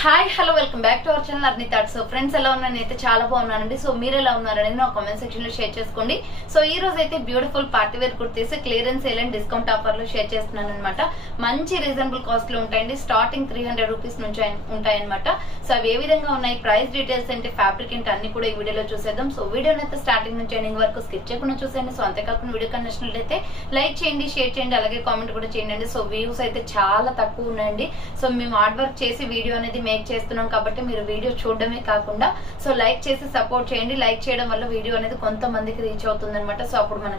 Hi hello welcome back to our channel అర్ని thoughts. So friends ఎలా ఉన్నాను అయితే చాలా బాగున్నానండి. సో మీరు ఎలా ఉన్నారనేది నా కామెంట్ సెక్షన్ లో షేర్ చేసుకోండి. సో ఈ రోజు అయితే beautiful party wear kurtis clearance sale and discount offer లో షేర్ చేస్తున్నాను అనమాట. మంచి రీజనబుల్ కాస్ట్ లో ఉంటాయండి. స్టార్టింగ్ 300 రూపీస్ నుంచి ఉంటాయన్నమాట. సో అవి ఏ విధంగా ఉన్నాయి, ప్రైస్ డీటెయిల్స్ అంటే ఫ్యాబ్రిక్ ఏంటి అన్ని కూడా ఈ వీడియోలో చూసేద్దాం. సో వీడియోని అయితే స్టార్టింగ్ నుంచి ఎండింగ్ వరకు స్కిప్ చేయకుండా చూసేయండి. సో అంతేకాకుండా వీడియో నచ్చినట్లయితే లైక్ చేయండి, షేర్ చేయండి, అలాగే కామెంట్ కూడా చేయండి. సో వ్యూస్ అయితే చాలా తక్కువ ఉన్నాయండి. సో మేము హార్డ్ వర్క్ చేసి వీడియో అనేది మేక్ చేస్తున్నాం కాబట్టి మీరు వీడియో చూడడమే కాకుండా సో లైక్ చేసి సపోర్ట్ చేయండి. లైక్ చేయడం వల్ల వీడియో అనేది కొంతమందికి రీచ్ అవుతుంది అనమాట. సో అప్పుడు మన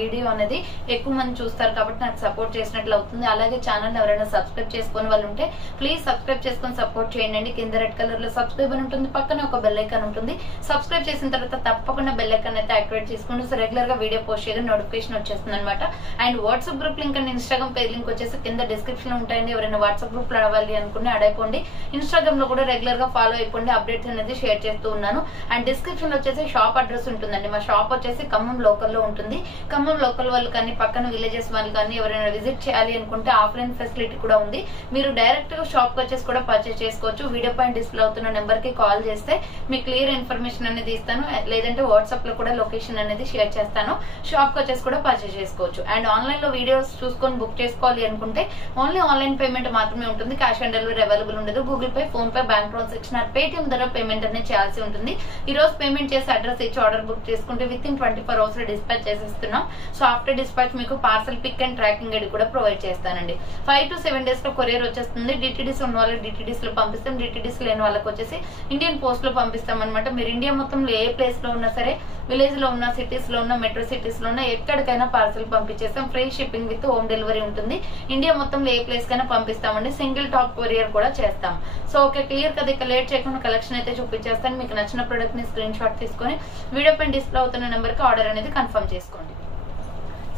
వీడియో అనేది ఎక్కువ మంది చూస్తారు కాబట్టి నాకు సపోర్ట్ చేసినట్లు అవుతుంది. అలాగే ఛానల్ ఎవరైనా సబ్స్క్రైబ్ చేసుకునే వాళ్ళు ఉంటే ప్లీజ్ సబ్స్క్రైబ్ చేసుకొని సపోర్ట్ చేయండి. కింద రెడ్ కలర్ లో సబ్స్క్రైబ్ అని ఉంటుంది, పక్కన ఒక బెల్ ఐకాన్ ఉంటుంది. సబ్స్క్రైబ్ చేసిన తర్వాత తప్పకుండా బెల్ ఐకాన్ అయితే యాక్టివేట్ చేసుకోండి. సో రెగ్యులర్ గా వీడియో పోస్ట్ చేయడం నోటిఫికేషన్ వచ్చేస్తుంది అనమాట. And WhatsApp group link and Instagram page link వచ్చేసి కింద డిస్క్రిప్షన్ లో ఉంటాయండి. ఎవరైనా వాట్సాప్ గ్రూప్ లో అడగాలి అనుకుని అడగండి. ఇన్స్టాగ్రామ్ లో కూడా రెగ్యులర్ గా ఫాలో అయిపోండి. అప్డేట్స్ అనేది షేర్ చేస్తూ ఉన్నాను. అండ్ డిస్క్రిప్షన్ లో వచ్చేసి షాప్ అడ్రస్ ఉంటుందండి. మా షాప్ వచ్చేసి ఖమ్మం లోకల్ లో ఉంటుంది. ఖమ్మం లోకల్ వాళ్ళు కానీ పక్కన విలేజెస్ వాళ్ళు కానీ ఎవరైనా విజిట్ చేయాలి అనుకుంటే ఆఫ్లైన్ ఫెసిలిటీ కూడా ఉంది. మీరు డైరెక్ట్ గా షాప్ కి వచ్చేసి కూడా పర్చేస్ చేసుకోవచ్చు. వీడియో పైన డిస్ప్లే అవుతున్న నెంబర్ కి కాల్ చేస్తే మీకు క్లియర్ ఇన్ఫర్మేషన్ అనేది ఇస్తాను. లేదంటే వాట్సాప్ లో కూడా లొకేషన్ అనేది షేర్ చేస్తాను. షాప్ కి వచ్చేసి కూడా పర్చేస్ చేసుకోవచ్చు. అండ్ ఆన్లైన్ లో వీడియోస్ చూసుకొని బుక్ చేసుకోవాలి అనుకుంటే ఓన్లీ ఆన్లైన్ పేమెంట్ మాత్రమే ఉంటుంది. క్యాష్ ఆన్ డెలివరీ అవైలబుల్ ఉండదు. Google Pay, PhonePe, bank transaction or Paytm ద్వారా పేమెంట్ అనేది చేయాల్సి ఉంటుంది. ఈ రోజు పేమెంట్ చేసి అడ్రస్ ఇచ్చి ఆర్డర్ బుక్ చేసుకుంటే విత్ ఇన్ 24 hours లో డిస్పాచ్ చేసేస్తున్నాం. సో ఆఫ్టర్ డిస్పాచ్ మీకు parcel pick and tracking ID కూడా ప్రొవైడ్ చేస్తానండి. 5 to 7 days లో కొరియర్ వచ్చేస్తుంది. డిటిడిస్ ఉన్న వాళ్ళకి డిటిడిస్ లో పంపిస్తాం. డిటిడిస్ లేని వాళ్ళకి వచ్చేసి ఇండియన్ పోస్ట్ లో పంపిస్తాం అనమాట. మీరు ఇండియా మొత్తంలో ఏ ప్లేస్ లో ఉన్నా సరే, విలేజ్ లో ఉన్న, సిటీస్ లో ఉన్న, మెట్రో సిటీస్ లో ఉన్న ఎక్కడికైనా పార్సల్ పంపించేస్తాం. Free shipping with home delivery ఉంటుంది. ఇండియా మొత్తంలో ఏ ప్లేస్ కైనా పంపిస్తామండి. సింగిల్ టాప్ కొరియర్ కూడా చేస్తాం. సో ఓకే, క్లియర్ కదా. ఇక లేట్ చేయకుండా కలెక్షన్ అయితే చూపించేస్తాను. మీకు నచ్చిన ప్రొడక్ట్ ని స్క్రీన్ షాట్ తీసుకొని వీడియో పైన డిస్ప్లే అవుతున్న నెంబర్ కి ఆర్డర్ అనేది కన్ఫర్మ్ చేసుకోండి.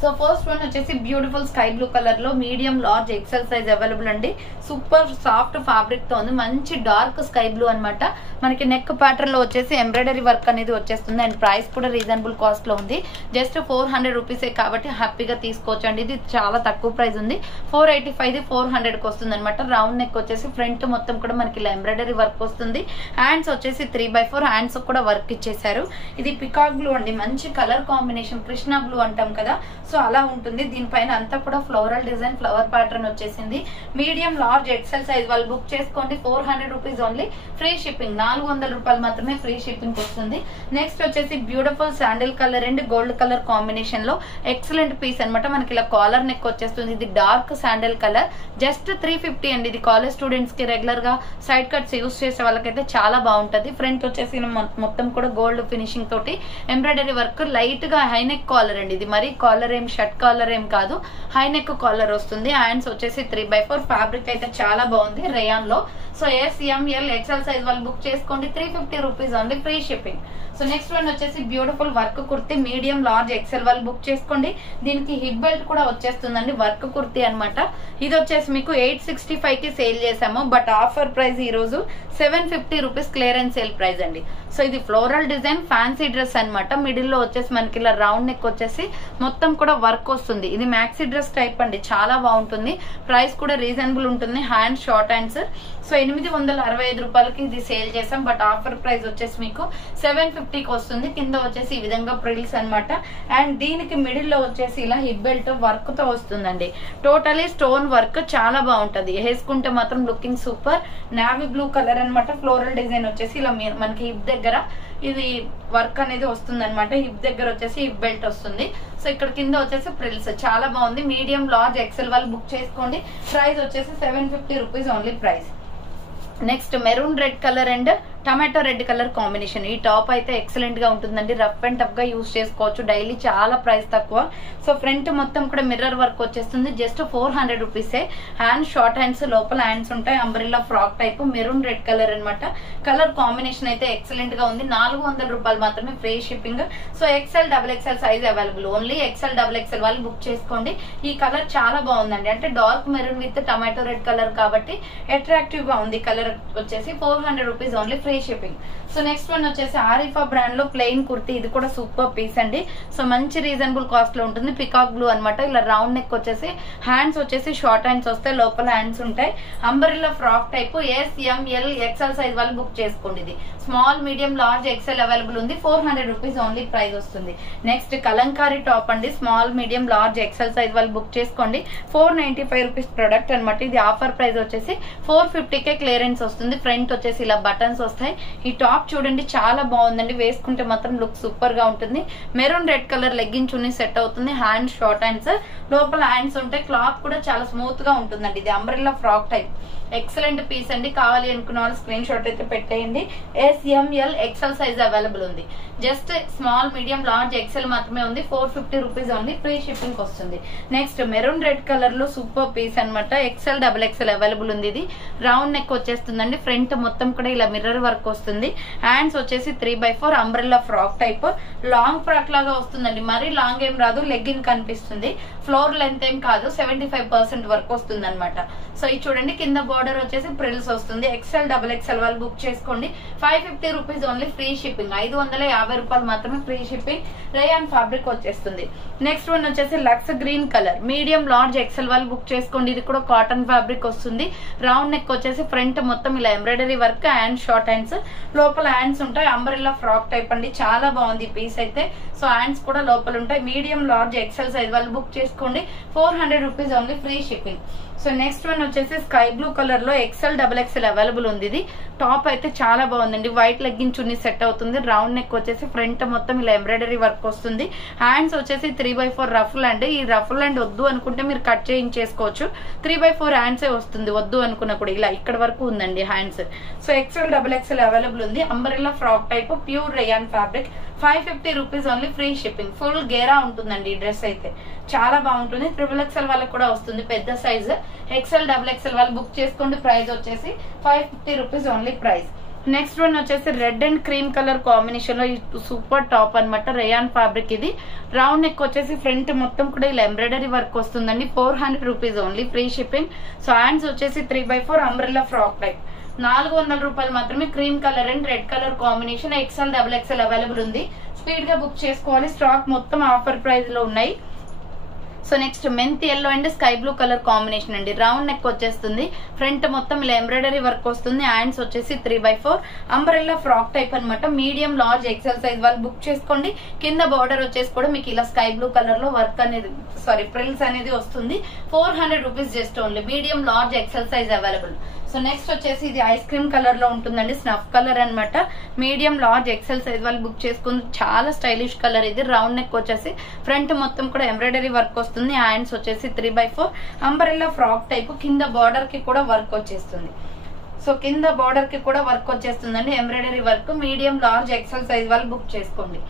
సో ఫస్ట్ వన్ వచ్చేసి బ్యూటిఫుల్ స్కై బ్లూ కలర్ లో medium large XL size available అండి. సూపర్ సాఫ్ట్ ఫ్యాబ్రిక్ తో ఉంది. మంచి డార్క్ స్కై బ్లూ అనమాట. మనకి నెక్ ప్యాటర్న్ లో వచ్చేసి ఎంబ్రాయిడరీ వర్క్ అనేది వచ్చేస్తుంది. అండ్ ప్రైస్ కూడా రీజనబుల్ కాస్ట్ లో ఉంది. జస్ట్ 400 రూపీసే కాబట్టి హ్యాపీగా తీసుకోవచ్చు అండి. ఇది చాలా తక్కువ ప్రైస్ ఉంది. 485 400 కి వస్తుంది అనమాట. రౌండ్ నెక్ వచ్చేసి ఫ్రంట్ మొత్తం కూడా మనకి ఇలా ఎంబ్రాయిడరీ వర్క్ వస్తుంది. హ్యాండ్స్ వచ్చేసి 3/4 హ్యాండ్స్ కూడా వర్క్ ఇచ్చేసారు. ఇది పికాక్ బ్లూ అండి. మంచి కలర్ కాంబినేషన్, కృష్ణ బ్లూ అంటాం కదా, సో అలా ఉంటుంది. దీనిపైన అంతా కూడా ఫ్లోరల్ డిజైన్, ఫ్లవర్ ప్యాటర్న్ వచ్చేసింది. మీడియం లార్జ్ ఎక్సెల్ సైజ్ వాళ్ళు బుక్ చేసుకోండి. 400 రూపీస్ ఓన్లీ. ఫ్రీ షిప్పింగ్ 400 రూపాయలు మాత్రమే ఫ్రీ షిప్పింగ్ వస్తుంది. నెక్స్ట్ వచ్చేసి beautiful sandal colour and gold colour combination లో ఎక్సలెంట్ పీస్ అనమాట. మనకి ఇలా కాలర్ నెక్ వచ్చేస్తుంది. ఇది డార్క్ శాండిల్ కలర్. జస్ట్ 350 అండి. ఇది కాలేజ్ స్టూడెంట్స్ కి రెగ్యులర్ గా సైడ్ కట్స్ యూస్ చేసే వాళ్ళకైతే చాలా బాగుంటది. ఫ్రంట్ వచ్చేసి మొత్తం కూడా గోల్డ్ ఫినిషింగ్ తోటి ఎంబ్రాయిడరీ వర్క్, లైట్ గా హైనెక్ కాలర్ అండి. ఇది మరి కాలర్ ఏం షర్ట్ కాలర్ ఏం కాదు, హై నెక్ కాలర్ వస్తుంది. హ్యాండ్స్ వచ్చేసి 3/4. ఫ్యాబ్రిక్ అయితే చాలా బాగుంది రేయాన్ లో. సో SML XL సైజ్ వాళ్ళు బుక్ చేసుకోండి. 350 rupees only. Free shipping. So next one వచ్చేసి beautiful work kurti medium large XL వాళ్ళు బుక్ చేసుకోండి. దీనికి హిప్ బెల్ట్ కూడా వచ్చేస్తుందండి. వర్క్ కుర్తీ అనమాట. ఇది వచ్చేసి మీకు 865 కి సేల్ చేసాము. బట్ ఆఫర్ ప్రైస్ ఈ రోజు 750 రూపీస్ క్లియరెన్స్ సేల్ ప్రైస్ అండి. సో ఇది ఫ్లోరల్ డిజైన్ ఫ్యాన్సీ డ్రెస్ అనమాట. మిడిల్ లో వచ్చేసి మనకి ఇలా రౌండ్ నెక్ వచ్చేసి మొత్తం కూడా వర్క్ వస్తుంది. ఇది మ్యాక్సీ డ్రెస్ టైప్ అండి. చాలా బాగుంటుంది. ప్రైస్ కూడా రీజనబుల్ ఉంటుంది. Hand short hands. సో 865 రూపాయలకి ఇది సేల్ చేసాం. బట్ ఆఫర్ ప్రైస్ వచ్చేసి మీకు 750కి వస్తుంది. కింద వచ్చేసి ఈ విధంగా ప్రిల్స్ అనమాట. అండ్ దీనికి మిడిల్ లో వచ్చేసి ఇలా హిప్ బెల్ట్ వర్క్ తో వస్తుందండి. టోటలీ స్టోన్ వర్క్ చాలా బాగుంటది. వేసుకుంటే మాత్రం looking super. Navy blue colour అనమాట. ఫ్లోరల్ డిజైన్ వచ్చేసి ఇలా మనకి హిప్ దగ్గర ఇది వర్క్ అనేది వస్తుంది అనమాట. హిప్ దగ్గర వచ్చేసి హిప్ బెల్ట్ వస్తుంది. సో ఇక్కడ కింద వచ్చేసి ప్రిల్స్ చాలా బాగుంది. మీడియం లార్జ్ ఎక్సెల్ వాళ్ళు బుక్ చేసుకోండి. ప్రైస్ వచ్చేసి 750 rupees only price. Next maroon red colour and tomato red colour combination. ఈ టాప్ అయితే ఎక్సలెంట్ గా ఉంటుందండి. రఫ్ అండ్ టఫ్ గా యూజ్ చేసుకోవచ్చు. డైలీ చాలా ప్రైస్ తక్కువ. సో ఫ్రంట్ మొత్తం కూడా మిర్రర్ వర్క్ వచ్చేస్తుంది. జస్ట్ 400 రూపీసే. హ్యాండ్ షార్ట్ హ్యాండ్స్, లోపల హ్యాండ్స్ ఉంటాయి. Umbrella frock type maroon red colour అనమాట. కలర్ కాంబినేషన్ అయితే ఎక్సలెంట్ గా ఉంది. 400 రూపాయలు మాత్రమే free shipping. So XL XXL size available. Only XL XXL వాళ్ళు బుక్ చేసుకోండి. ఈ కలర్ చాలా బాగుందండి. అంటే dark maroon with tomato red colour కాబట్టి అట్రాక్టివ్ గా ఉంది. కలర్ వచ్చేసి 400 rupees only. Free free shipping. So next one వచ్చేసి ఆరిఫా బ్రాండ్ లో ప్లెయిన్ కుర్తీ, ఇది కూడా సూపర్ పీస్ అండి. సో మంచి రీజనబుల్ కాస్ట్ లో ఉంటుంది. పికాక్ బ్లూ అనమాట. ఇలా రౌండ్ నెక్ వచ్చేసి, హ్యాండ్స్ వచ్చేసి షార్ట్ హ్యాండ్స్ వస్తాయి, లోపల హ్యాండ్స్ ఉంటాయి. Umbrella frock type. SML XL size వాళ్ళు బుక్ చేసుకోండి. ఇది small medium large XL available ఉంది. 400 రూపీస్ ఓన్లీ ప్రైస్ వస్తుంది. నెక్స్ట్ కలంకారీ టాప్ అండి. Small medium large XL size వాళ్ళు బుక్ చేసుకోండి. 495 రూపీస్ ప్రొడక్ట్ అనమాట. ఇది ఆఫర్ ప్రైస్ వచ్చేసి 450కే క్లియరెన్స్ వస్తుంది. ఫ్రంట్ వచ్చేసి ఇలా బటన్స్ వస్తాయి. ఈ టాప్ చూడండి చాలా బాగుందండి. వేసుకుంటే మాత్రం లుక్ సూపర్ గా ఉంటుంది. Maroon red colour legging chunni set అవుతుంది. హ్యాండ్స్ షార్ట్ హ్యాండ్స్, లోపల హ్యాండ్స్ ఉంటాయి. క్లాత్ కూడా చాలా స్మూత్ గా ఉంటుందండి. ఇది umbrella frock type. Excellent piece అండి. కావాలి అనుకున్న వాళ్ళు స్క్రీన్ షాట్ అయితే పెట్టేయండి. SML XL సైజ్ అవైలబుల్ ఉంది. Just small medium large XL మాత్రమే ఉంది. 450 రూపీస్ ఓన్లీ ఫ్రీ షిప్పింగ్ వస్తుంది. నెక్స్ట్ మెరూన్ రెడ్ కలర్ లో సూపర్ పీస్ అనమాట. XL XXL అవైలబుల్ ఉంది. ఇది రౌండ్ నెక్ వచ్చేస్తుందండి. ఫ్రంట్ మొత్తం కూడా ఇలా మిర్రర్ వర్క్ వస్తుంది. హ్యాండ్స్ వచ్చేసి 3/4 umbrella frock type. Long frock లాగా వస్తుందండి. మరీ లాంగ్ ఏం రాదు, లెగ్గిన్ కనిపిస్తుంది. ఫ్లోర్ లెంత్ ఏం కాదు, 75% వరకు వస్తుంది అనమాట. సో ఇది చూడండి, కింద బోర్డర్ వచ్చేసి ప్రిల్స్ వస్తుంది. XL XXL వాళ్ళు బుక్ చేసుకోండి. 550 రూపీస్ ఓన్లీ ఫ్రీ షిప్పింగ్. 550 రూపాయలు మాత్రమే ఫ్రీ షిప్పింగ్. రేయాన్ ఫ్యాబ్రిక్ వచ్చేస్తుంది. నెక్స్ట్ వన్ వచ్చేసి లక్స్ green colour. Medium large XL వాళ్ళు బుక్ చేసుకోండి. ఇది కూడా కాటన్ ఫ్యాబ్రిక్ వస్తుంది. రౌండ్ నెక్ వచ్చేసి ఫ్రంట్ మొత్తం ఇలా embroidery work, hand short hands, లోపల హ్యాండ్స్ ఉంటాయి. అంబ్రెల్లా ఫ్రాక్ టైప్ అండి. చాలా బాగుంది పీస్ అయితే. సో హ్యాండ్స్ కూడా లోపల ఉంటాయి. మీడియం లార్జ్ XL సైజ్ వాళ్ళు బుక్ చేసుకోండి. 400 rupees only free shipping. So next one వచ్చేసి స్కై బ్లూ కలర్ లో XL XXL అవైలబుల్ ఉంది. ఇది టాప్ అయితే చాలా బాగుందండి. వైట్ లెగ్గిన్ చున్నీ సెట్ అవుతుంది. రౌండ్ నెక్ వచ్చేసి ఫ్రంట్ మొత్తం ఇలా ఎంబ్రాయిడరీ వర్క్ వస్తుంది. హ్యాండ్స్ వచ్చేసి 3/4 రఫుల్ అండి. ఈ రఫుల్ అండ్ వద్దు అనుకుంటే మీరు కట్ చేయించేసుకోవచ్చు. 3/4 హ్యాండ్సే వస్తుంది. వద్దు అనుకున్నా కూడా ఇలా ఇక్కడ వరకు ఉందండి hands. So XL XXL available ఉంది. Umbrella frock type, pure rayon fabric. 550 rupees only free shipping. Full గేరా ఉంటుందండి ఈ డ్రెస్ అయితే. చాలా బాగుంటుంది. XXL వాళ్ళకి కూడా వస్తుంది పెద్ద సైజ్. XL XXL వాళ్ళు బుక్ చేసుకోండి. ప్రైస్ వచ్చేసి 550 rupees only price. Next one వచ్చేసి red and cream colour combination లో సూపర్ టాప్ అనమాట. Rayon fabric. ఇది రౌండ్ నెక్ వచ్చేసి ఫ్రంట్ మొత్తం కూడా ఇలా ఎంబ్రాయిడరీ వర్క్ వస్తుందండి. 400 rupees only free shipping. So hands వచ్చేసి 3/4 అంబ్రెల్లా ఫ్రాక్ టైప్. 400 రూపాయలు మాత్రమే. Cream colour and red colour combination. XL XXL available ఉంది. స్పీడ్ గా బుక్ చేసుకోవాలి. స్టాక్ మొత్తం ఆఫర్ ప్రైస్ లో ఉన్నాయి. సో నెక్స్ట్ మెంతి yellow and sky blue colour combination అండి. రౌండ్ నెక్ వచ్చేస్తుంది. ఫ్రంట్ మొత్తం ఇలా ఎంబ్రాయిడరీ వర్క్ వస్తుంది. హ్యాండ్స్ వచ్చేసి 3/4 అంబ్రెల్లా ఫ్రాక్ టైప్ అనమాట. మీడియం లార్జ్ XL సైజ్ వాళ్ళు బుక్ చేసుకోండి. కింద బార్డర్ వచ్చేసి కూడా మీకు ఇలా స్కై బ్లూ కలర్ లో వర్క్ అనేది ప్రిల్స్ అనేది వస్తుంది. 400 rupees just only. Medium large XL size available. So next వచ్చేసి ఇది ఐస్ క్రీమ్ కలర్ లో ఉంటుందండి. స్నఫ్ కలర్ అనమాట. మీడియం లార్జ్ XL సైజ్ వాళ్ళు బుక్ చేసుకుని చాలా స్టైలిష్ కలర్ ఇది. రౌండ్ నెక్ వచ్చేసి ఫ్రంట్ మొత్తం కూడా ఎంబ్రాయిడరీ వర్క్ వస్తుంది. హ్యాండ్స్ వచ్చేసి 3/4 అంబ్రెల్లా ఫ్రాక్ టైప్. కింద బార్డర్ కి కూడా వర్క్ వచ్చేస్తుంది. సో కింద బార్డర్ కి కూడా వర్క్ వచ్చేస్తుందండి, embroidery work. Medium large XL size వాళ్ళు బుక్ చేసుకోండి.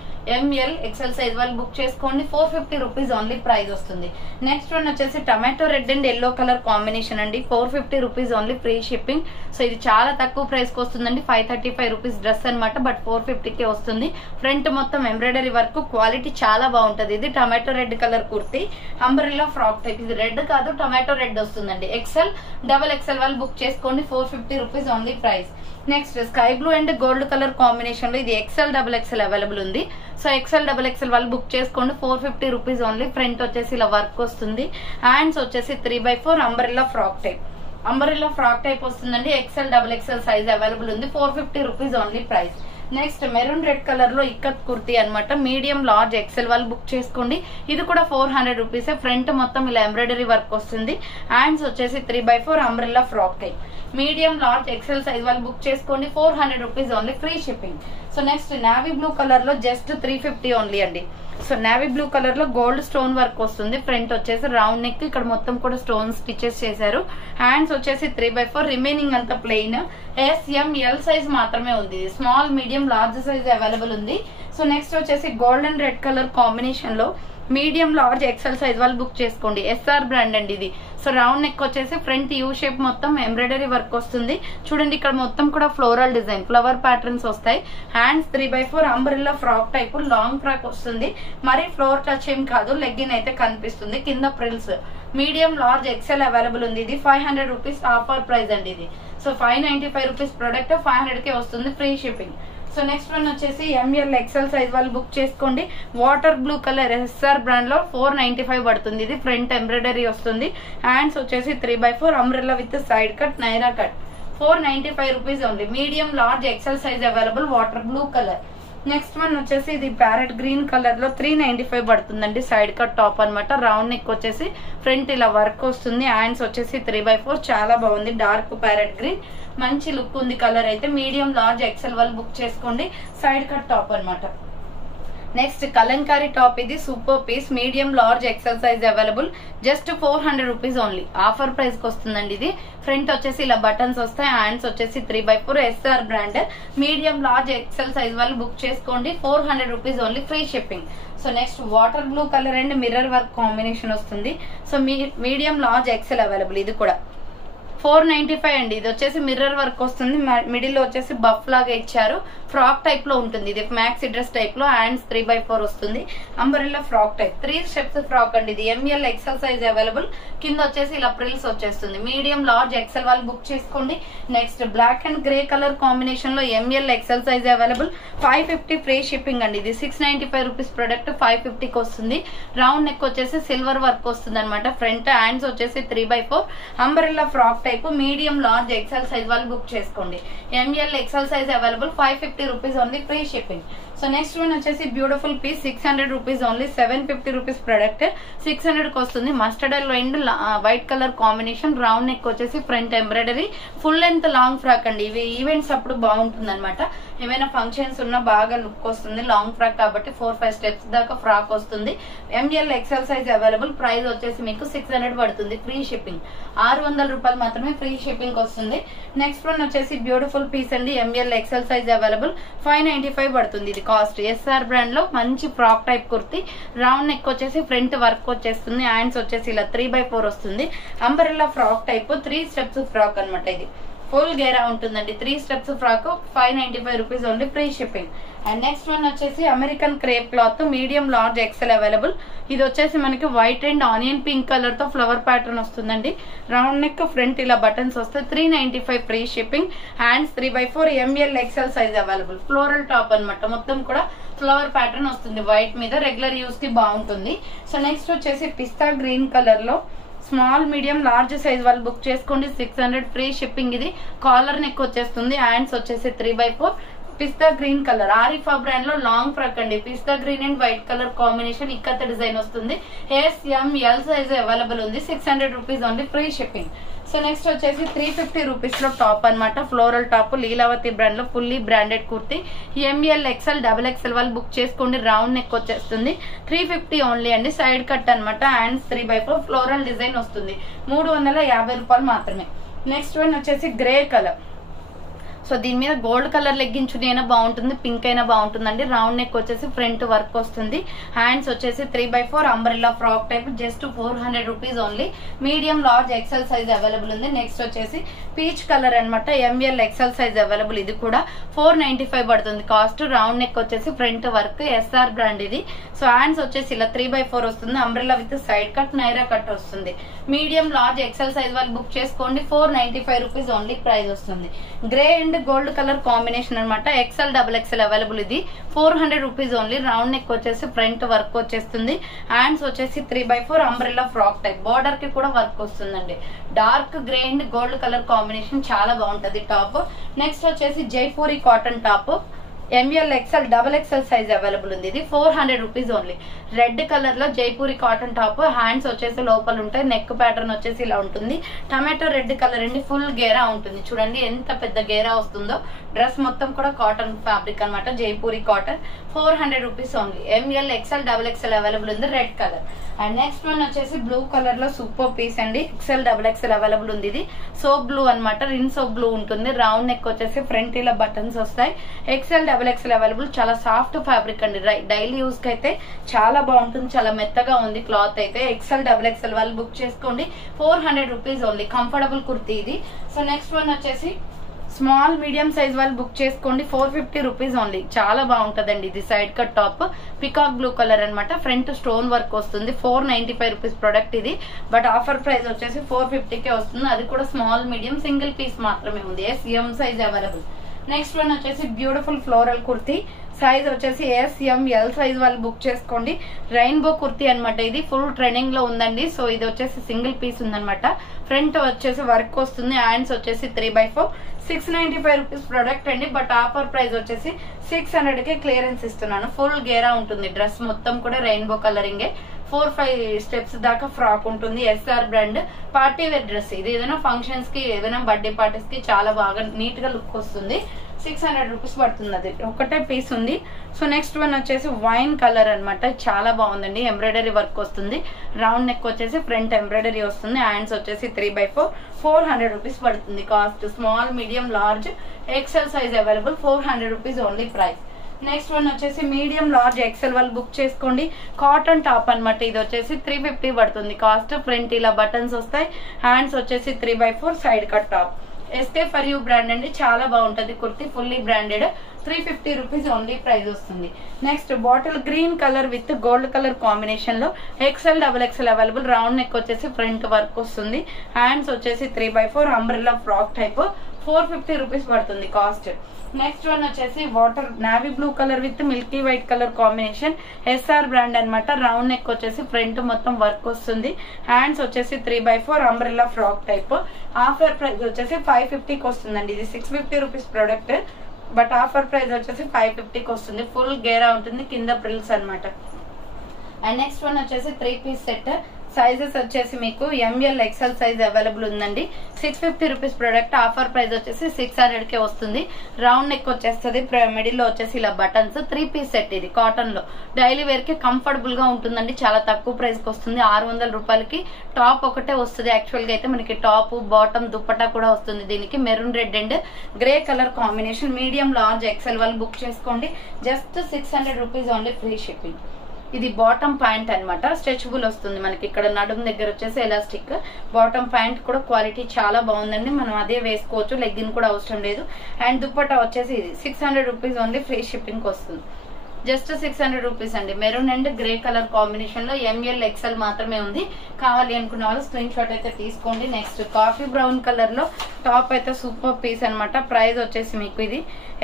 ML XL సైజ్ వాళ్ళు బుక్ చేసుకోండి. 450 రూపీస్ ఓన్లీ ప్రైస్ వస్తుంది. నెక్స్ట్ వన్ వచ్చేసి tomato red and yellow colour combination అండి. 450 rupees only free shipping. So ఇది చాలా తక్కువ ప్రైస్ కి వస్తుందండి. 535 రూపీస్ డ్రెస్ అనమాట. బట్ 450కే వస్తుంది. ఫ్రంట్ మొత్తం ఎంబ్రాయిడరీ వర్క్. క్వాలిటీ చాలా బాగుంటది. ఇది tomato red colour kurti. Umbrella frock type. ఇది రెడ్ కాదు, టమాటో రెడ్ వస్తుందండి. XL XXL వాళ్ళు బుక్ చేసుకోండి. 450 rupees only price. Next sky blue and gold colour combination లో ఇది XL XXL అవైలబుల్ ఉంది. సో XL XXL వాళ్ళు బుక్ చేసుకోండి. 450 రూపీస్ ఓన్లీ. ఫ్రంట్ వచ్చేసి ఇలా వర్క్ వస్తుంది. హ్యాండ్స్ వచ్చేసి 3/4 umbrella frock type. Umbrella frock type వస్తుందండి. XL XXL సైజ్ అవైలబుల్ ఉంది. 450 rupees only price. Next maroon red colour లో ఇక్కత్ కుర్తీ అనమాట. మీడియం లార్జ్ XL వాళ్ళు బుక్ చేసుకోండి. ఇది కూడా 400 రూపీస్. ఫ్రంట్ మొత్తం ఇలా ఎంబ్రాయిడరీ వర్క్ వస్తుంది. హ్యాండ్స్ వచ్చేసి 3/4 umbrella frock type. Medium large XL size వాళ్ళు బుక్ చేసుకోండి. 400 rupees only free shipping. So next navy blue colour లో జస్ట్ 350 ఓన్లీ అండి. సో నావీ బ్లూ కలర్ లో గోల్డ్ స్టోన్ వర్క్ వస్తుంది. ఫ్రంట్ వచ్చేసి రౌండ్ నెక్. ఇక్కడ మొత్తం కూడా స్టోన్ స్టిచెస్ చేశారు. హ్యాండ్స్ వచ్చేసి 3/4. రిమైనింగ్ అంతా ప్లెయిన్. SML సైజ్ మాత్రమే ఉంది. Small medium large size available ఉంది. సో నెక్స్ట్ వచ్చేసి గోల్డెన్ రెడ్ కలర్ కాంబినేషన్ లో మీడియం లార్జ్ XL సైజ్ వాళ్ళు బుక్ చేసుకోండి. SR బ్రాండ్ అండి ఇది. సో రౌండ్ నెక్ వచ్చేసి ఫ్రంట్ యూ షేప్ మొత్తం ఎంబ్రాయిడరీ వర్క్ వస్తుంది. చూడండి ఇక్కడ మొత్తం కూడా ఫ్లోరల్ డిజైన్, ఫ్లవర్ ప్యాటర్న్స్ వస్తాయి. Hands 3/4 umbrella frock type. Long frock వస్తుంది. మరి ఫ్లోర్ టచ్ ఏం కాదు. లెగ్గిన్ అయితే కనిపిస్తుంది. కింద ప్రిల్స్. మీడియం లార్జ్ XL అవైలబుల్ ఉంది. ఇది 500 రూపీస్ ఆఫర్ ప్రైస్ అండి ఇది. సో 595 రూపీస్ ప్రోడక్ట్ 500కే వస్తుంది, free shipping. So next one వచ్చేసి ఎంఎల్ ఎక్సెల్ సైజ్ వాళ్ళు బుక్ చేసుకోండి. Water blue colour SR brand లో 495 పడుతుంది. ఇది ఫ్రంట్ ఎంబ్రాయిడరీ వస్తుంది. హ్యాండ్స్ వచ్చేసి 3x4 umbrella with side cut Naira cut 495 rupees only. Medium large XL size available, water blue colour. Next one వచ్చేసి ఇది ప్యారెట్ గ్రీన్ కలర్ లో 395 పడుతుందండి. సైడ్ కట్ టాప్ అనమాట. రౌండ్ నెక్ వచ్చేసి ఫ్రంట్ ఇలా వర్క్ వస్తుంది. హ్యాండ్స్ వచ్చేసి 3x4 చాలా బాగుంది. డార్క్ ప్యారెట్ గ్రీన్ మంచి లుక్ ఉంది కలర్ అయితే. మీడియం లార్జ్ ఎక్సెల్ వాళ్ళు బుక్ చేసుకోండి. సైడ్ కట్ టాప్ అనమాట. నెక్స్ట్ కలంకారీ టాప్, ఇది super piece. Medium large XL size available, just 400 rupees only. Offer price కి వస్తుందండి ఇది. ఫ్రంట్ వచ్చేసి ఇలా బటన్స్ వస్తాయి. హ్యాండ్స్ వచ్చేసి 3x4 SR brand. Medium large XL size వాళ్ళు బుక్ చేసుకోండి. 400 rupees only, free shipping. So next water blue colour and mirror work combination వస్తుంది. So medium large XL available. ఇది కూడా 495 అండి. ఇది వచ్చేసి మిర్రర్ వర్క్ వస్తుంది. మిడిల్ లో వచ్చేసి బఫ్ లాగా ఇచ్చారు. ఫ్రాక్ టైప్ లో ఉంటుంది. ఇది మ్యాక్సీ డ్రెస్ టైప్ లో. హ్యాండ్స్ 3x4 వస్తుంది. Umbrella frock type 3 steps frock అండి. ఇది ఎంఎల్ ఎక్సెల్ సైజ్ అవైలబుల్. కింద వచ్చేసి ఇలా ప్రిల్స్ వచ్చేస్తుంది. మీడియం లార్జ్ ఎక్సెల్ వాళ్ళు బుక్ చేసుకోండి. Next black and grey colour combination లో M L XL size available. 550 free shipping అండి. ఇది 695 రూపీస్ ప్రొడక్ట్ 550కి వస్తుంది. రౌండ్ నెక్ వచ్చేసి సిల్వర్ వర్క్ వస్తుంది అనమాట. ఫ్రంట్ హ్యాండ్స్ వచ్చేసి 3x4 umbrella frock type. Medium large XL size వాళ్ళు బుక్ చేసుకోండి. M L XL size available. 550 rupees only, free shipping. So next one వచ్చేసి beautiful piece 600 rupees only. 750 rupees product 600 కి వస్తుంది. Mustard and white colour combination. Round neck వచ్చేసి front embroidery. Full length long frock అండి. ఇవి events అప్పుడు బాగుంటుంది అనమాట. ఏమైనా ఫంక్షన్స్ ఉన్నా బాగా లుక్ వస్తుంది. లాంగ్ ఫ్రాక్ కాబట్టి 4-5 స్టెప్స్ దాకా ఫ్రాక్ వస్తుంది. M L XL size available. Price వచ్చేసి మీకు 600 పడుతుంది, ఫ్రీ షిప్పింగ్. 600 రూపాయలు మాత్రమే ఫ్రీ షిప్పింగ్ వస్తుంది. నెక్స్ట్ వన్ వచ్చేసి బ్యూటిఫుల్ పీస్ అండి. M L XL size available. 595 పడుతుంది. ఇది కాస్ట్. ఎస్ఆర్ బ్రాండ్ లో మంచి frock type kurti. Round neck వచ్చేసి ఫ్రంట్ వర్క్ వచ్చేస్తుంది. హ్యాండ్స్ వచ్చేసి ఇలా 3x4 వస్తుంది. Umbrella frock type 3 steps frock అనమాట. ఇది ఫుల్ గేరా ఉంటుందండి. 3 steps frock 595 rupees only, free shipping. And next one వచ్చేసి American crepe cloth. Medium large XL available. ఇది వచ్చేసి మనకి white and onion pink colour తో ఫ్లవర్ ప్యాటర్న్ వస్తుందండి. రౌండ్ నెక్ ఫ్రంట్ ఇలా బటన్స్ వస్తాయి. 395 free shipping. Hands 3x4 M L XL size available. Floral top అనమాట. మొత్తం కూడా ఫ్లవర్ ప్యాటర్న్ వస్తుంది. వైట్ మీద రెగ్యులర్ యూస్ కి బాగుంటుంది. సో నెక్స్ట్ వచ్చేసి పిస్తా గ్రీన్ కలర్ లో స్మాల్ మీడియం లార్జ్ సైజ్ వాళ్ళు బుక్ చేసుకోండి. 600 ఫ్రీ షిప్పింగ్. ఇది కాలర్ నెక్ వచ్చేస్తుంది. హ్యాండ్స్ వచ్చేసి 3x4 pista green colour. Arifa brand లో లాంగ్ ఫ్రాక్ అండి. Pista green and white colour combination. Ikat design వస్తుంది. SML సైజ్ అవైలబుల్ ఉంది. 600 rupees only, free shipping. So next వచ్చేసి 350 రూపీస్ లో టాప్ అనమాట. Floral top. లీలావతి బ్రాండ్ లో fully branded kurti. M L XL XXL వాళ్ళు book చేసుకోండి. రౌండ్ నెక్ వచ్చేస్తుంది. 350 ఓన్లీ అండి. సైడ్ కట్ అనమాట. హ్యాండ్స్ 3x4 ఫ్లోరల్ డిజైన్ వస్తుంది. 350 రూపాయలు మాత్రమే. నెక్స్ట్ వన్ వచ్చేసి గ్రే కలర్. సో దీని మీద గోల్డ్ కలర్ లెగ్గిన్ చున్నీ అయినా బాగుంటుంది, పింక్ అయినా బాగుంటుందండి. రౌండ్ నెక్ వచ్చేసి ఫ్రంట్ వర్క్ వస్తుంది. హ్యాండ్స్ వచ్చేసి 3x4 umbrella frock type. Just 400 rupees only. Medium large XL size available ఉంది. నెక్స్ట్ వచ్చేసి పీచ్ కలర్ అనమాట. M L XL size available. ఇది కూడా 495 పడుతుంది కాస్ట్. రౌండ్ నెక్ వచ్చేసి ఫ్రంట్ వర్క్. ఎస్ఆర్ బ్రాండ్ ఇది. సో హ్యాండ్స్ వచ్చేసి ఇలా 3x4 వస్తుంది. Umbrella with side cut Naira cut వస్తుంది. మీడియం లార్జ్ ఎక్సెల్ సైజ్ వాళ్ళు బుక్ చేసుకోండి. 495 రూపీస్ ఓన్లీ ప్రైస్ వస్తుంది. Grey and gold colour combination అనమాట. XXL available. ఇది 400 రూపీస్ ఓన్లీ. రౌండ్ నెక్ వచ్చేసి ఫ్రంట్ వర్క్ వచ్చేస్తుంది. హ్యాండ్స్ వచ్చేసి 3x4 umbrella frock type. Border కి కూడా వర్క్ వస్తుందండి. Dark grey and gold colour combination చాలా బాగుంటది టాప్. నెక్స్ట్ వచ్చేసి Jaipuri cotton top. ML XXL size available ఉంది. ఇది 400 రూపీస్ ఓన్లీ. రెడ్ కలర్ లో జైపూరి కాటన్ టాప్. హ్యాండ్స్ వచ్చేసి లోపల ఉంటాయి. నెక్ ప్యాటర్న్ వచ్చేసి ఇలా ఉంటుంది. టమాటో రెడ్ కలర్ అండి. ఫుల్ గేరా ఉంటుంది. చూడండి ఎంత పెద్ద గేరా వస్తుందో. డ్రెస్ మొత్తం కూడా కాటన్ ఫ్యాబ్రిక్ అనమాట. Jaipuri cotton. 400 rupees only. M L XXL available ఉంది. Red colour. And next one వచ్చేసి బ్లూ కలర్ లో సూపర్ పీస్ అండి. XXL అవైలబుల్ ఉంది. ఇది సోప్ బ్లూ అనమాట. రిన్ సోప్ బ్లూ ఉంటుంది. రౌండ్ నెక్ వచ్చేసి ఫ్రంట్ ఇలా బటన్స్ వస్తాయి. XXL available. చాలా సాఫ్ట్ ఫ్యాబ్రిక్ అండి. డైలీ యూస్ కి అయితే చాలా బాగుంటుంది. చాలా మెత్తగా ఉంది క్లాత్ అయితే. XXL వాళ్ళు బుక్ చేసుకోండి. 400 రూపీస్ ఓన్లీ. కంఫర్టబుల్ కుర్తీ ఇది. సో నెక్స్ట్ వన్ వచ్చేసి స్మాల్ మీడియం సైజ్ వాళ్ళు బుక్ చేసుకోండి. 450 రూపీస్ ఓన్లీ. చాలా బాగుంటదండి. ఇది side cut top peacock blue colour అనమాట. ఫ్రంట్ స్టోన్ వర్క్ వస్తుంది. 495 రూపీస్ ప్రొడక్ట్ ఇది. బట్ ఆఫర్ ప్రైస్ వచ్చేసి 450కే వస్తుంది. అది కూడా స్మాల్ మీడియం సింగిల్ పీస్ మాత్రమే ఉంది. M size available. Next one వచ్చేసి బ్యూటిఫుల్ ఫ్లోరల్ కుర్తీ. సైజ్ వచ్చేసి ఎల్ సైజ్ వాళ్ళు బుక్ చేసుకోండి. రెయిన్బో కుర్తీ అనమాట. ఇది ఫుల్ ట్రెండింగ్ లో ఉందండి. సో ఇది వచ్చేసి సింగిల్ పీస్ ఉందనమాట. ఫ్రంట్ వచ్చేసి వర్క్ వస్తుంది. హ్యాండ్స్ వచ్చేసి 3/4 695 రూపీస్ ప్రొడక్ట్ అండి. బట్ ఆఫర్ ప్రైస్ వచ్చేసి 600కే క్లియరెన్స్ ఇస్తున్నాను. ఫుల్ గేరా ఉంటుంది. డ్రెస్ మొత్తం కూడా రెయిన్బో కలరింగే. 4-5 స్టెప్స్ దాకా ఫ్రాక్ ఉంటుంది. SR brand party wear dress. ఇది ఏదైనా ఫంక్షన్స్ కి ఏదైనా బర్త్డే పార్టీస్ కి చాలా బాగా నీట్ గా లుక్ వస్తుంది. 600 రూపీస్ పడుతుంది. అది ఒకటే పీస్ ఉంది. సో నెక్స్ట్ వన్ వచ్చేసి వైన్ కలర్ అనమాట. చాలా బాగుందండి. ఎంబ్రాయిడరీ వర్క్ వస్తుంది. రౌండ్ నెక్ వచ్చేసి ఫ్రంట్ ఎంబ్రాయిడరీ వస్తుంది. హ్యాండ్స్ వచ్చేసి 3/4 400 రూపీస్ పడుతుంది cost. Small medium large XL size available. 400 rupees only price. Next one వచ్చేసి మీడియం లార్జ్ ఎక్సెల్ వాళ్ళు బుక్ చేసుకోండి. కాటన్ టాప్ అనమాట. ఇది వచ్చేసి 350 పడుతుంది కాస్ట్. ఫ్రంట్ ఇలా బటన్స్ వస్తాయి. హ్యాండ్స్ వచ్చేసి 3/4 side cut top. SK for you brand అండి. చాలా బాగుంటది kurti. Fully branded. 350 rupees only price వస్తుంది. Next bottle green colour with gold colour combination లో XL XXL available. Round neck వచ్చేసి ఫ్రంట్ వర్క్ వస్తుంది. హ్యాండ్స్ వచ్చేసి 3/4 అంబ్రెల్లా ఫ్రాక్ టైప్. 450 రూపీస్ పడుతుంది cost. Next one వచ్చేసి water navy blue colour with milky white colour combination. SR brand అనమాట. Round neck వచ్చేసి front మొత్తం work వస్తుంది. హ్యాండ్స్ వచ్చేసి 3/4 umbrella frock type. Offer price వచ్చేసి 550కి వస్తుందండి. ఇది 650 rupees product. But offer price వచ్చేసి 550కి వస్తుంది. ఫుల్ గేరా ఉంటుంది. కింద ప్రిల్స్ అనమాట. అండ్ నెక్స్ట్ వన్ వచ్చేసి 3 పీస్ సెట్. సైజెస్ వచ్చేసి మీకు ML XL సైజ్ అవైలబుల్ ఉందండి. 650 రూపీస్ ప్రొడక్ట్. ఆఫర్ ప్రైస్ వచ్చేసి 600కే వస్తుంది. రౌండ్ నెక్ వచ్చేస్తుంది. మిడిల్ లో వచ్చేసి ఇలా బటన్స్. 3 piece set. ఇది కాటన్ లో డైలీ వేర్ కి కంఫర్టబుల్ గా ఉంటుందండి. చాలా తక్కువ ప్రైస్ కి వస్తుంది. 600 రూపాయలకి టాప్ ఒకటే వస్తుంది. యాక్చువల్ గా అయితే మనకి టాప్ బాటమ్ దుప్పటా కూడా వస్తుంది. దీనికి maroon red and grey colour combination. Medium large XL వాళ్ళు బుక్ చేసుకోండి. Just 600 rupees only free shipping. ఇది బాటమ్ ప్యాంట్ అనమాట. స్ట్రెచబుల్ వస్తుంది మనకి. ఇక్కడ నడుము దగ్గర వచ్చేసి ఎలాస్టిక్. బాటమ్ ప్యాంట్ కూడా క్వాలిటీ చాలా బాగుందండి. మనం అదే వేసుకోవచ్చు. లెగ్గిన్ కూడా అవసరం లేదు. అండ్ దుప్పట్టా వచ్చేసి ఇది 600 రూపీస్ ఓన్లీ ఫ్రీ షిప్పింగ్ వస్తుంది. జస్ట్ 600 రూపీస్ అండి. Maroon and grey colour combination లో ML XL మాత్రమే ఉంది. కావాలి అనుకున్న వాళ్ళు స్క్రీన్ షాట్ అయితే తీసుకోండి. నెక్స్ట్ కాఫీ బ్రౌన్ కలర్ లో టాప్ అయితే సూపర్ పీస్ అనమాట. ప్రైస్ వచ్చేసి మీకు ఇది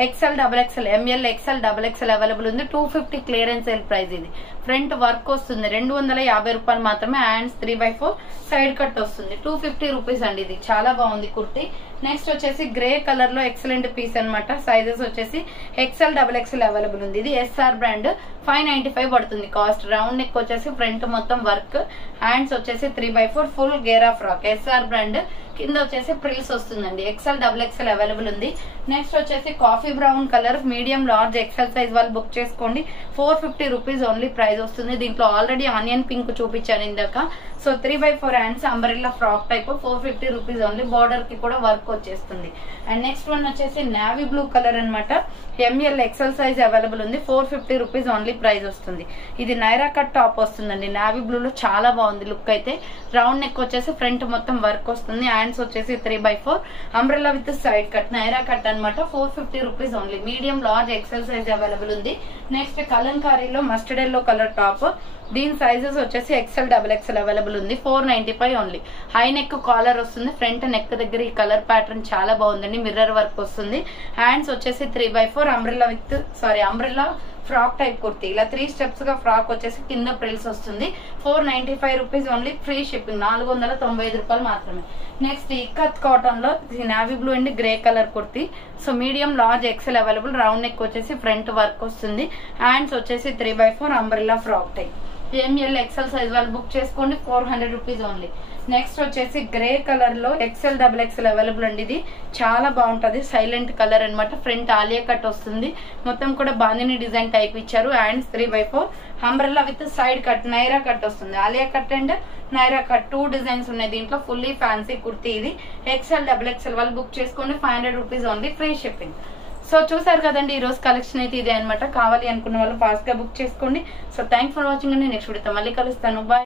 XL XXL ML XL XXL available ఉంది. 250 క్లియరెన్స్ సేల్ ప్రైస్. ఇది ఫ్రంట్ వర్క్ వస్తుంది. 250 రూపాయలు మాత్రమే. హ్యాండ్స్ 3/4 సైడ్ కట్ వస్తుంది. 250 రూపీస్ అండి. ఇది చాలా బాగుంది కుర్తీ. నెక్స్ట్ వచ్చేసి గ్రే కలర్ లో ఎక్సలెంట్ పీస్ అనమాట. సైజెస్ వచ్చేసి XL XXL అవైలబుల్ ఉంది. ఇది SR బ్రాండ్. 595 పడుతుంది కాస్ట్. రౌండ్ నెక్ వచ్చేసి ఫ్రంట్ మొత్తం వర్క్. హ్యాండ్స్ వచ్చేసి 3/4 ఫుల్ గేరా ఫ్రాక్. SR brand. కింద వచ్చేసి ప్రిల్స్ వస్తుందండి. XL XXL అవైలబుల్ ఉంది. నెక్స్ట్ వచ్చేసి coffee brown colour medium large XL size వాళ్ళు బుక్ చేసుకోండి. 450 రూపీస్ ఓన్లీ ప్రైస్ వస్తుంది. దీంట్లో ఆల్రెడీ ఆనియన్ పింక్ చూపించాను ఇందాక. So 3/4 hands umbrella frock type. 450 rupees only. Border కి కూడా వర్క్ వచ్చేస్తుంది. అండ్ నెక్స్ట్ వన్ వచ్చేసి నావీ బ్లూ కలర్ అనమాట. ML XL సైజ్ అవైలబుల్ ఉంది. 450 రూపీస్ ఓన్లీ ప్రైస్ వస్తుంది. ఇది నైరా కట్ టాప్ వస్తుందండి. నావీ బ్లూ లో చాలా బాగుంది లుక్ అయితే. రౌండ్ నెక్ వచ్చేసి ఫ్రంట్ మొత్తం వర్క్ వస్తుంది. హ్యాండ్స్ వచ్చేసి 3/4 umbrella with side cut. Naira cut అనమాట. 450 rupees only. Medium large XL size available ఉంది. నెక్స్ట్ కలంకారీలో మస్టర్డ్ ఎల్లో కలర్ టాప్. దీని సైజెస్ వచ్చేసి XL XXL అవైలబుల్ ఉంది. 495 ఓన్లీ. హై నెక్ కాలర్ వస్తుంది. ఫ్రంట్ నెక్ దగ్గర ఈ కలర్ ప్యాటర్న్ చాలా బాగుందండి. మిర్రర్ వర్క్ వస్తుంది. హ్యాండ్స్ వచ్చేసి 3/4 అంబ్రెల్లా ఫ్రాక్ టైప్ కుర్తీ. ఇలా 3 స్టెప్స్ గా ఫ్రాక్ వచ్చేసి కింద ప్రిల్స్ వస్తుంది. 495 రూపీస్ ఓన్లీ ఫ్రీ షిప్పింగ్. 495 రూపాయలు మాత్రమే. నెక్స్ట్ ఇక్కత్ కాటన్ లో navy blue and grey colour kurti. So medium large XL available. Round neck వచ్చేసి ఫ్రంట్ వర్క్ వస్తుంది. హ్యాండ్స్ వచ్చేసి 3/4 umbrella frock type. ML XL size వాళ్ళు బుక్ చేసుకోండి. 400 రూపీస్ ఓన్లీ. నెక్స్ట్ వచ్చేసి grey colour లో XL XXL అవైలబుల్ అండి. ఇది చాలా బాగుంటది. సైలెంట్ కలర్ అనమాట. ఫ్రంట్ ఆలియా కట్ వస్తుంది. మొత్తం కూడా బాందిని డిజైన్ టైప్ ఇచ్చారు. Hands 3/4 umbrella with side cut. Naira cut వస్తుంది. Alia cut and Naira cut 2 designs ఉన్నాయి దీంట్లో. ఫుల్లీ ఫ్యాన్సీ కుర్తీ ఇది. XL XXL వాళ్ళు బుక్ చేసుకోండి. 500 rupees only free shipping. So చూసారు కదండి. ఈ రోజు కలెక్షన్ అయితే ఇదే అనమాట. కావాలి అనుకున్న వాళ్ళు ఫాస్ట్ గా బుక్ చేసుకోండి. సో థ్యాంక్స్ ఫర్ వాచింగ్ అండి. నెక్స్ట్ వీడియోతో మళ్ళీ కలుస్తాను. బాయ్.